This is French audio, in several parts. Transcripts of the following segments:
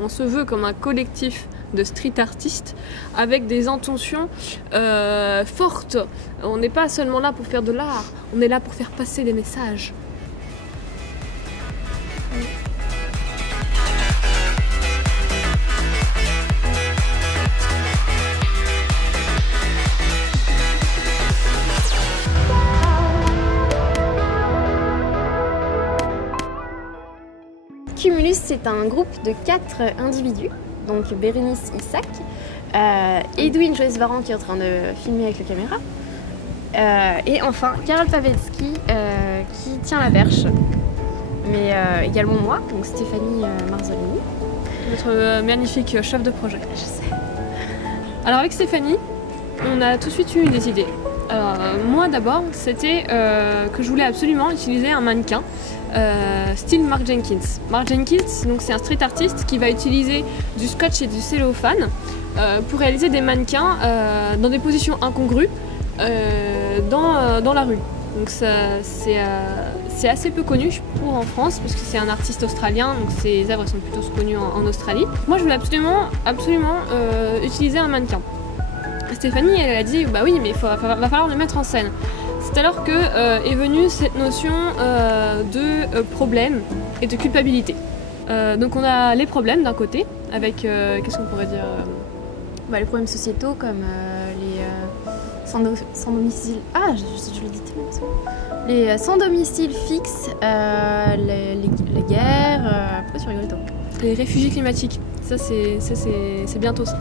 On se veut comme un collectif de street artistes avec des intentions fortes. On n'est pas seulement là pour faire de l'art, on est là pour faire passer des messages. Cumulus, c'est un groupe de 4 individus, donc Bérénice Isaac, Edwin Joyce Varan qui est en train de filmer avec la caméra, et enfin Karol Pawelski qui tient la perche, mais également moi, donc Stéphanie Marzolini. Notre magnifique chef de projet. Je sais. Alors avec Stéphanie, on a tout de suite eu des idées. Alors, moi d'abord, c'était que je voulais absolument utiliser un mannequin style Mark Jenkins. Mark Jenkins, donc c'est un street artiste qui va utiliser du scotch et du cellophane pour réaliser des mannequins dans des positions incongrues dans la rue. Donc c'est assez peu connu en France parce que c'est un artiste australien, donc ses œuvres sont plutôt connues en Australie. Moi je voulais absolument utiliser un mannequin. Stéphanie elle a dit bah oui mais va falloir le mettre en scène. C'est alors que est venue cette notion de problème et de culpabilité. Donc on a les problèmes d'un côté avec qu'est-ce qu'on pourrait dire les problèmes sociétaux comme les sans domicile. Ah je l'ai dit tellement. Les sans domicile fixe, les guerres. Pourquoi tu rigoles toi? Les réfugiés climatiques. Ça c'est bientôt ça.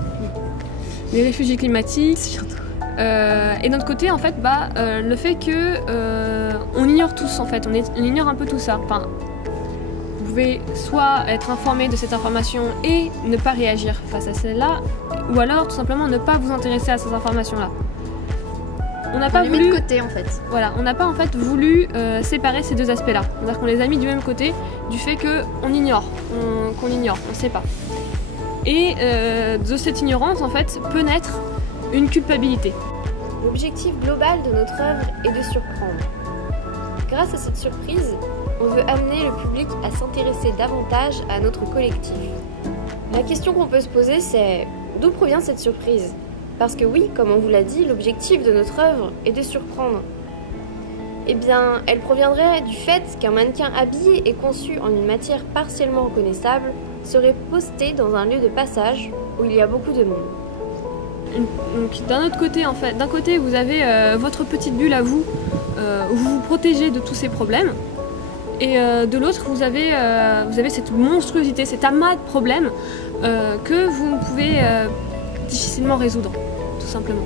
Les réfugiés climatiques. C'est bientôt. Et d'un autre côté, en fait, le fait que on ignore tous, en fait, on ignore un peu tout ça. Enfin, vous pouvez soit être informé de cette information et ne pas réagir face à celle-là, ou alors tout simplement ne pas vous intéresser à ces informations-là. On n'a pas voulu, de côté, en fait. Voilà, on n'a pas en fait voulu séparer ces deux aspects-là. C'est-à-dire qu'on les a mis du même côté, du fait qu'on ignore, qu'on ignore, on ne sait pas. Et de cette ignorance, en fait, peut naître une culpabilité. L'objectif global de notre œuvre est de surprendre. Grâce à cette surprise, on veut amener le public à s'intéresser davantage à notre collectif. La question qu'on peut se poser, c'est d'où provient cette surprise? Parce que oui, comme on vous l'a dit, l'objectif de notre œuvre est de surprendre. Eh bien, elle proviendrait du fait qu'un mannequin habillé et conçu en une matière partiellement reconnaissable serait posté dans un lieu de passage où il y a beaucoup de monde. Donc d'un autre côté, en fait, d'un côté vous avez votre petite bulle à vous, où vous vous protégez de tous ces problèmes, et de l'autre vous avez cette monstruosité, cet amas de problèmes que vous ne pouvez difficilement résoudre, tout simplement.